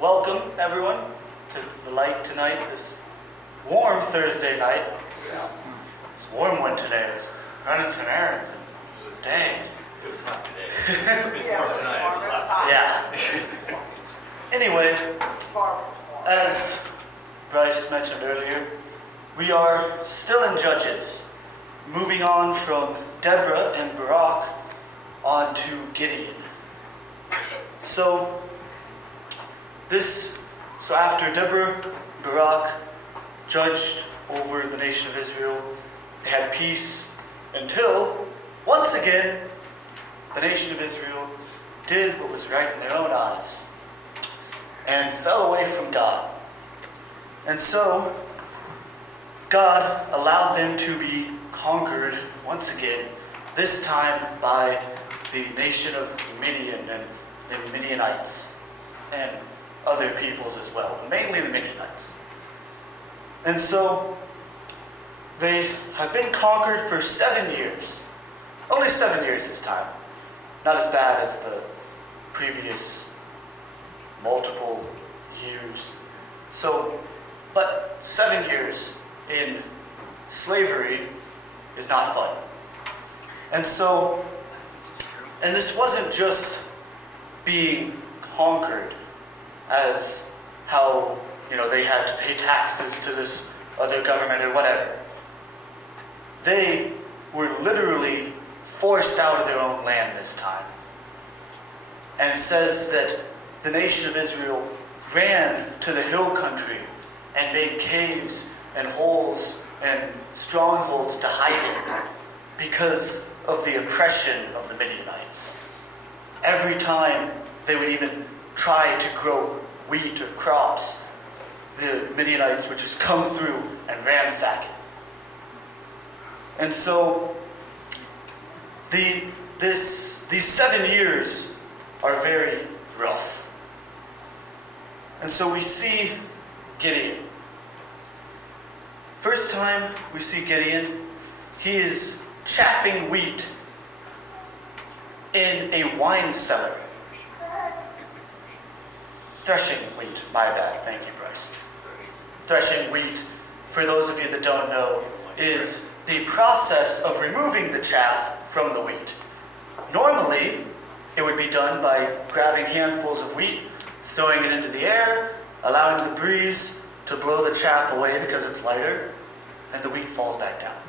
welcome everyone to the light tonight, this warm Thursday night. Yeah. It's a warm one today. I was running some errands and dang. It was hot today. It was warm tonight. It was hot. Yeah. Anyway, as Bryce mentioned earlier, we are still in Judges, moving on from Deborah and Barak on to Gideon. So after Deborah and Barak judged over the nation of Israel, they had peace until, once again, the nation of Israel did what was right in their own eyes and fell away from God. And so, God allowed them to be conquered once again, this time by the nation of Midian and the Midianites and other peoples as well, mainly the Midianites. And so, they have been conquered for 7 years. Only 7 years this time. Not as bad as the previous multiple years. So, but 7 years in slavery is not fun. And so, and this wasn't just being conquered as how, they had to pay taxes to this other government or whatever. They were literally forced out of their own land this time. And it says that the nation of Israel ran to the hill country and made caves and holes and strongholds to hide in because of the oppression of the Midianites. Every time they would even try to grow wheat or crops, the Midianites would just come through and ransack it. And so these 7 years are very rough. And so we see Gideon. First time we see Gideon, he is chaffing wheat in a wine cellar. Threshing wheat, my bad. Thank you, Bryce. Threshing wheat, for those of you that don't know, is the process of removing the chaff from the wheat. Normally, it would be done by grabbing handfuls of wheat, throwing it into the air, allowing the breeze to blow the chaff away because it's lighter, and the wheat falls back down.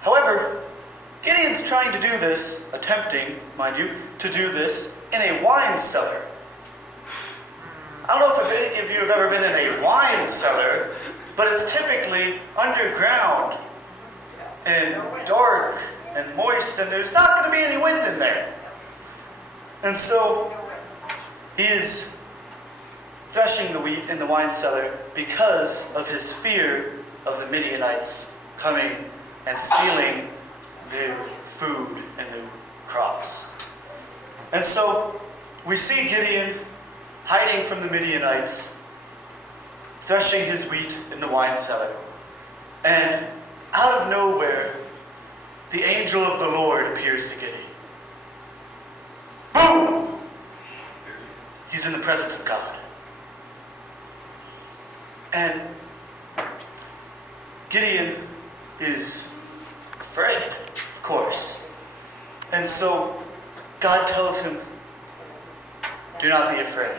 However, Gideon's trying to do this, attempting, mind you, to do this in a wine cellar. I don't know if any of you have ever been in a wine cellar, but it's typically underground and dark and moist, and there's not going to be any wind in there. And so he is threshing the wheat in the wine cellar because of his fear of the Midianites coming and stealing the food and the crops. And so we see Gideon hiding from the Midianites, threshing his wheat in the wine cellar. And out of nowhere, the angel of the Lord appears to Gideon. Boom! He's in the presence of God. And Gideon is afraid, of course. And so God tells him, do not be afraid.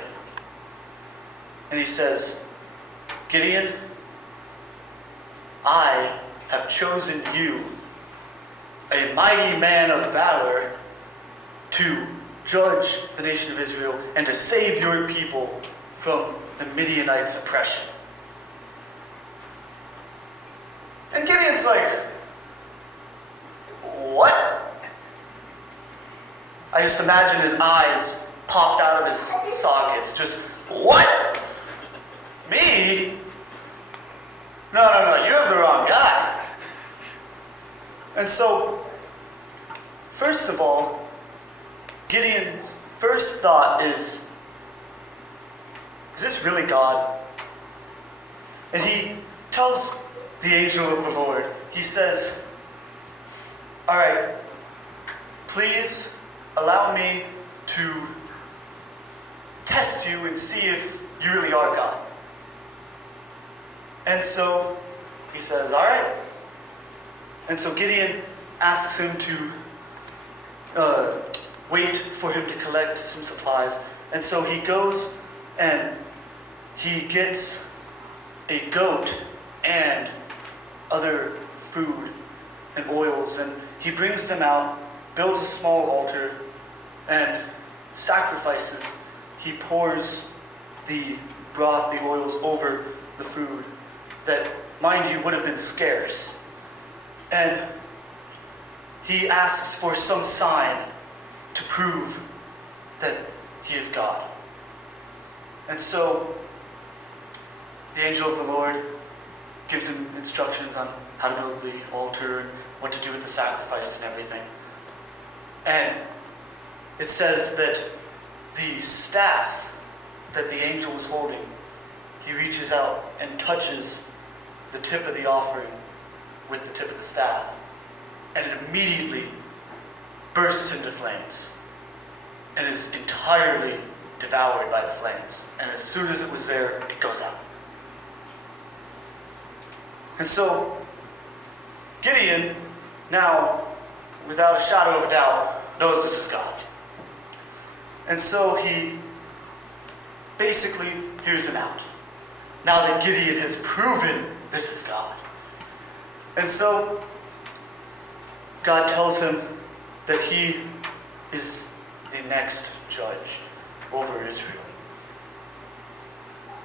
And he says, Gideon, I have chosen you, a mighty man of valor, to judge the nation of Israel and to save your people from the Midianites' oppression. And Gideon's like, what? I just imagine his eyes popped out of his sockets. Just, what? Me? No, you have the wrong guy. And so, first of all, Gideon's first thought is this really God? And he tells the angel of the Lord, he says, all right, please allow me to test you and see if you really are God. And so he says, all right. And so Gideon asks him to wait for him to collect some supplies. And so he goes and he gets a goat and other food and oils, and he brings them out, builds a small altar, and sacrifices. He pours the broth, the oils over the food that, mind you, would have been scarce. And he asks for some sign to prove that he is God. And so the angel of the Lord gives him instructions on how to build the altar and what to do with the sacrifice and everything. And it says that the staff that the angel was holding, he reaches out and touches the tip of the offering with the tip of the staff, and it immediately bursts into flames and is entirely devoured by the flames. And as soon as it was there, it goes out. And so Gideon, now, without a shadow of a doubt, knows this is God. And so he basically hears him out, now that Gideon has proven this is God. And so God tells him that he is the next judge over Israel.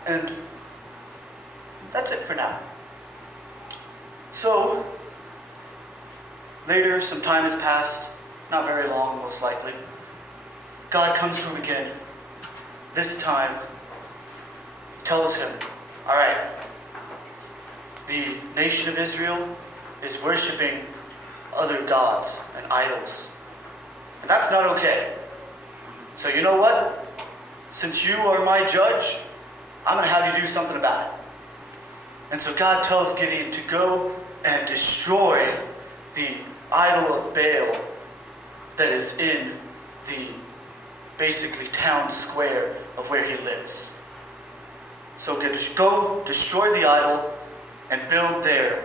And that's it for now. So, later, some time has passed, not very long, most likely. God comes to him again. This time, tells him, all right, the nation of Israel is worshiping other gods and idols. And that's not okay. So you know what? Since you are my judge, I'm going to have you do something about it. And so God tells Gideon to go and destroy the idol of Baal that is in the basically town square of where he lives. So go destroy the idol and build there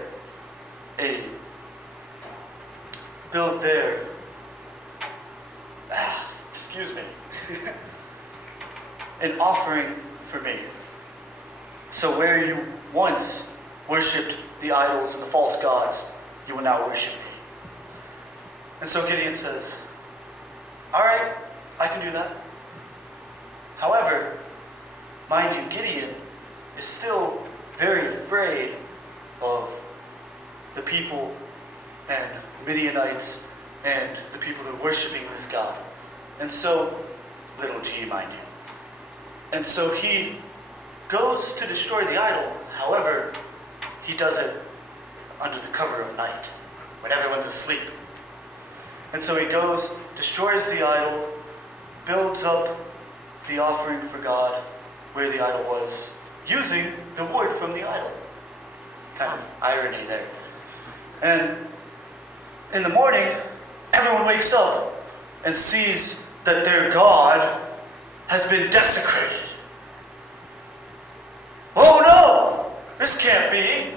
an offering for me. So where you once worshipped the idols and the false gods, you will now worship me. And so Gideon says, all right, I can do that. However, mind you, Gideon is still very afraid of the people and Midianites and the people that are worshiping this God. And so, little g, mind you. And so he goes to destroy the idol. However, he does it under the cover of night, when everyone's asleep. And so he goes, destroys the idol, builds up the offering for God where the idol was, using the wood from the idol. Kind of irony there. And in the morning, everyone wakes up and sees that their God has been desecrated. Oh no! This can't be!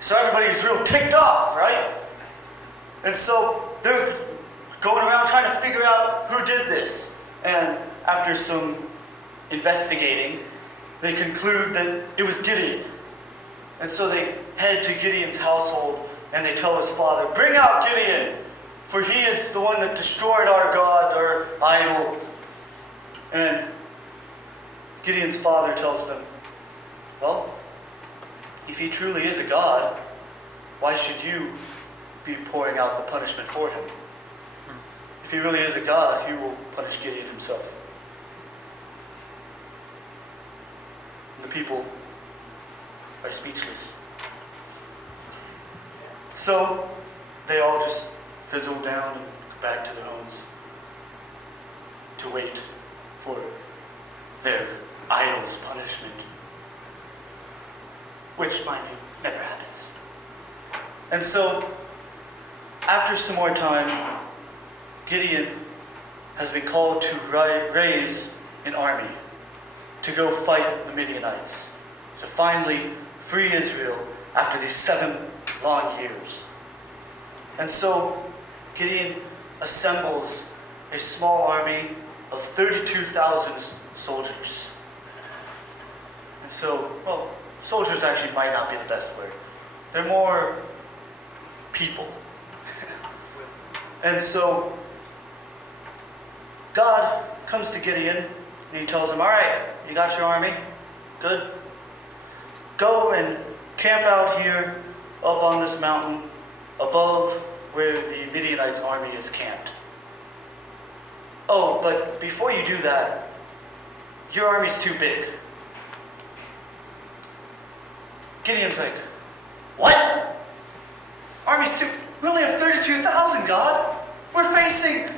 So everybody's real ticked off, right? And so they're going around trying to figure out who did this. And after some investigating, they conclude that it was Gideon. And so they head to Gideon's household and they tell his father, bring out Gideon, for he is the one that destroyed our God, our idol. And Gideon's father tells them, well, if he truly is a God, why should you be pouring out the punishment for him? If he really is a God, he will punish Gideon himself. And the people are speechless. So they all just fizzle down and go back to their homes to wait for their idol's punishment, which, mind you, never happens. And so, after some more time, Gideon has been called to raise an army to go fight the Midianites, to finally free Israel after these 7 long years. And so Gideon assembles a small army of 32,000 soldiers. And so, well, soldiers actually might not be the best word. They're more people. And so God comes to Gideon and he tells him, all right, you got your army? Good. Go and camp out here up on this mountain above where the Midianites' army is camped. Oh, but before you do that, your army's too big. Gideon's like, what? Army's too... We only have 32,000, God. We're facing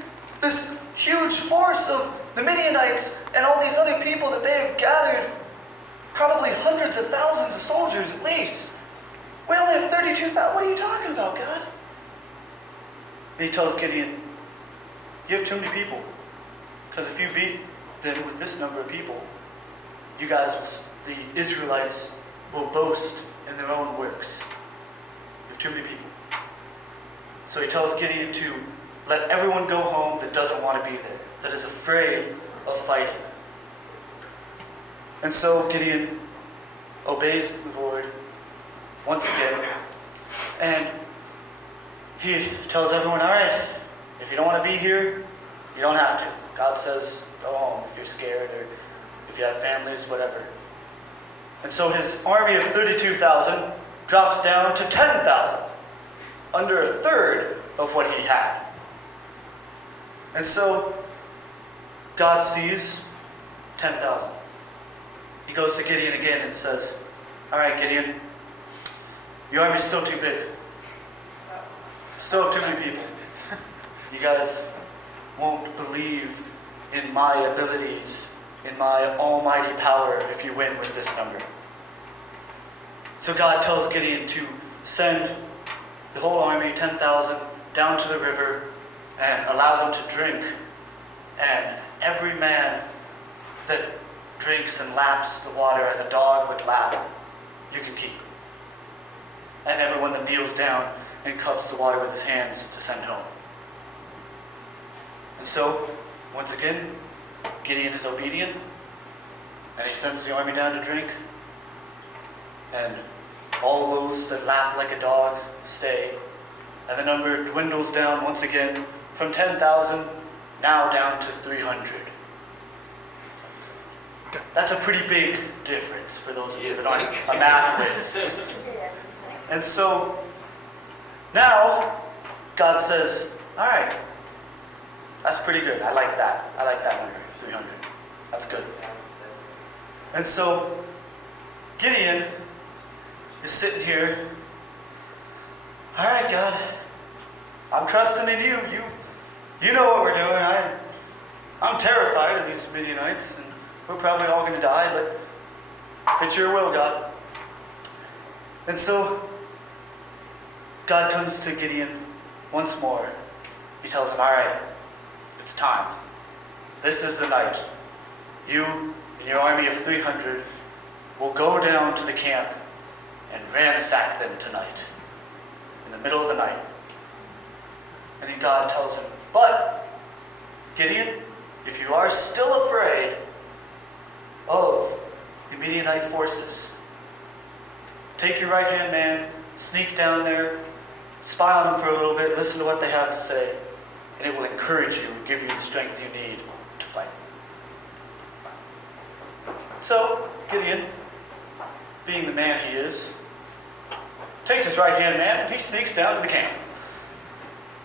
this huge force of the Midianites and all these other people that they have gathered. Probably hundreds of thousands of soldiers at least. We only have 32,000. What are you talking about, God? And he tells Gideon, you have too many people. Because if you beat them with this number of people, you guys, the Israelites, will boast in their own works. You have too many people. So he tells Gideon to let everyone go home that doesn't want to be there, that is afraid of fighting. And so Gideon obeys the Lord once again, and he tells everyone, all right, if you don't want to be here, you don't have to. God says, go home if you're scared or if you have families, whatever. And so his army of 32,000 drops down to 10,000, under a third of what he had. And so God sees 10,000. He goes to Gideon again and says, all right, Gideon, your army's still too big. Still have too many people. You guys won't believe in my abilities, in my almighty power if you win with this number. So God tells Gideon to send the whole army, 10,000, down to the river and allow them to drink. And every man that drinks and laps the water as a dog would lap, you can keep. And everyone that kneels down and cups the water with his hands to send home. And so, once again, Gideon is obedient, and he sends the army down to drink, and all those that lap like a dog stay, and the number dwindles down once again from 10,000 now down to 300. That's a pretty big difference for those of you that aren't a math whiz. And so now God says, all right, that's pretty good. I like that. I like that number, 300. That's good. And so Gideon is sitting here. All right, God, I'm trusting in you. You know what we're doing. I'm terrified of these Midianites, and we're probably all going to die, but if it's your will, God. And so God comes to Gideon once more. He tells him, all right, it's time. This is the night. You and your army of 300 will go down to the camp and ransack them tonight, in the middle of the night. And then God tells him, but, Gideon, if you are still afraid of the Midianite forces, take your right-hand man, sneak down there, spy on them for a little bit, listen to what they have to say, and it will encourage you and give you the strength you need to fight. So, Gideon, being the man he is, takes his right-hand man and he sneaks down to the camp.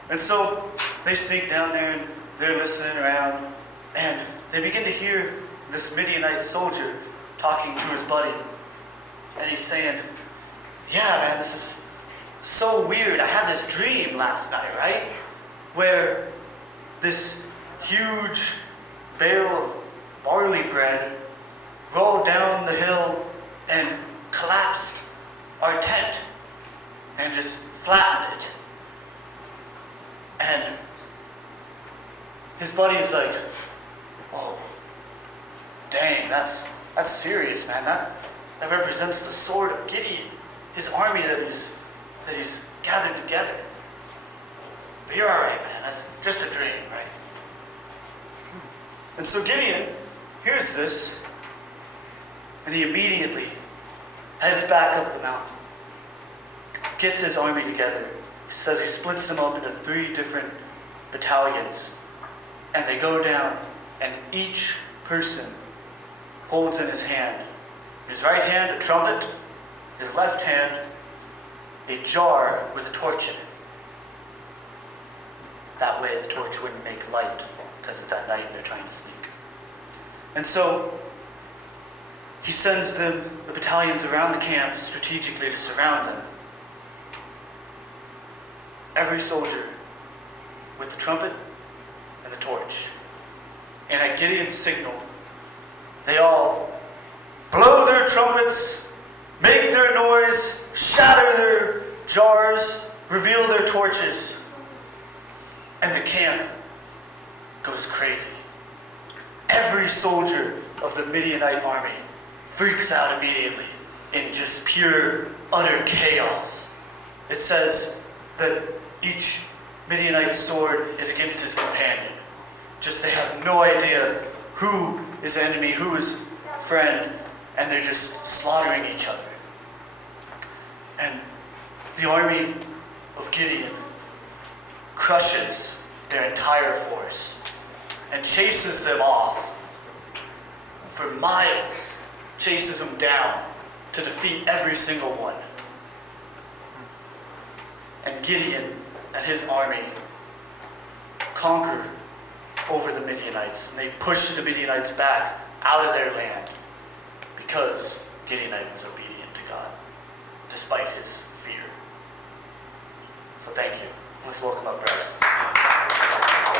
And so they sneak down there and they're listening around, and they begin to hear this Midianite soldier talking to his buddy. And he's saying, yeah, man, this is so weird. I had this dream last night, right? Where this huge bale of barley bread rolled down the hill and collapsed our tent and just flattened it. And his buddy is like, oh, dang, that's That's serious, man. That represents the sword of Gideon, his army that he's gathered together. But you're all right, man. That's just a dream, right? And so Gideon hears this, and he immediately heads back up the mountain, gets his army together. He says he splits them up into 3 different battalions, and they go down, and each person holds in his hand, his right hand a trumpet, his left hand a jar with a torch in it. That way the torch wouldn't make light, because it's at night and they're trying to sneak. And so he sends them, the battalions, around the camp strategically to surround them. Every soldier with the trumpet and the torch. And at Gideon's signal, they all blow their trumpets, make their noise, shatter their jars, reveal their torches. And the camp goes crazy. Every soldier of the Midianite army freaks out immediately in just pure, utter chaos. It says that each Midianite sword is against his companion. Just they have no idea who is enemy, who is friend, and they're just slaughtering each other. And the army of Gideon crushes their entire force and chases them off for miles, chases them down to defeat every single one. And Gideon and his army conquer over the Midianites, and they push the Midianites back out of their land because Gideonite was obedient to God, despite his fear. So thank you. Let's welcome up Bryce.